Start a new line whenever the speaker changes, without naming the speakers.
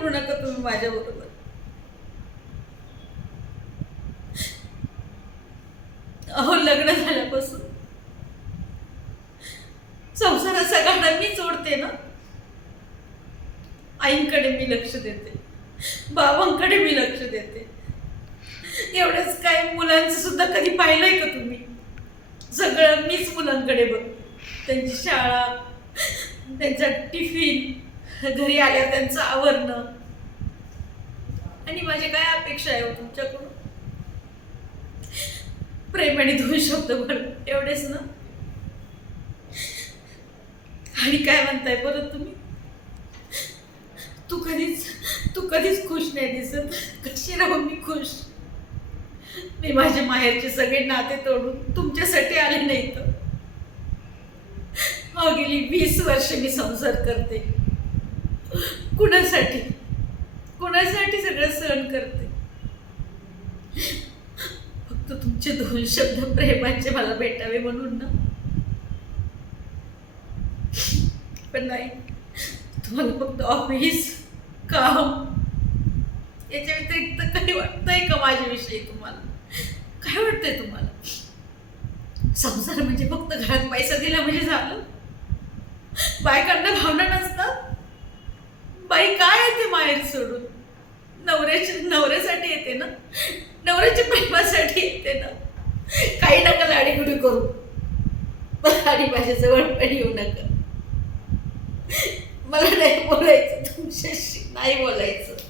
बोलू नका तुम्ही माझ्या बरोबर अहो लग्न झाल्यापासून. संसाराचा गाडा मी जोडते ना. आईंकडे मी लक्ष देते. बाबांकडे मी लक्ष देते. एवढंच काय मुलांचं सुद्धा कधी पाहिलंय का तुम्ही? सगळं मीच मुलांकडे बघते. त्यांची शाळा त्यांचा टिफिन घरी आल्या त्यांचं आवरणं. आणि माझी काय अपेक्षा आहे हो तुमच्याकडून? प्रेम आणि दोन शब्द बोल एवढेच ना? आणि काय म्हणताय परत तुम्ही? तू कधीच तू कधीच खुश नाही दिसत. कशी राहू हो मी खुश? मी माझ्या माहेरचे सगळे नाते तोडून तुमच्यासाठी आले नाही तर. गेली वीस वर्ष मी संसार करते. कुणासाठी? कुणासाठी सगळं सहन करते? फक्त तुमचे दोन शब्द प्रेमाचे मला भेटावे म्हणून ना. पण नाही तुम्हाला फक्त ऑफिस काम याच्या व्यतिरिक्त काही वाटतंय का माझ्याविषयी तुम्हाला? काय वाटतंय तुम्हाला? संसार म्हणजे फक्त घरात पैसा दिला म्हणजे झालं? बायकांना भावना नसते बाई काय येते माहेर सोडून? नवऱ्याच्या नवऱ्यासाठी येते ना? नवऱ्याच्या प्रेमासाठी येते ना? काही नका लाडीगुडी करू. आणि माझ्याजवळ पण येऊ नका. मला नाही बोलायचं तुमच्याशी नाही बोलायचं.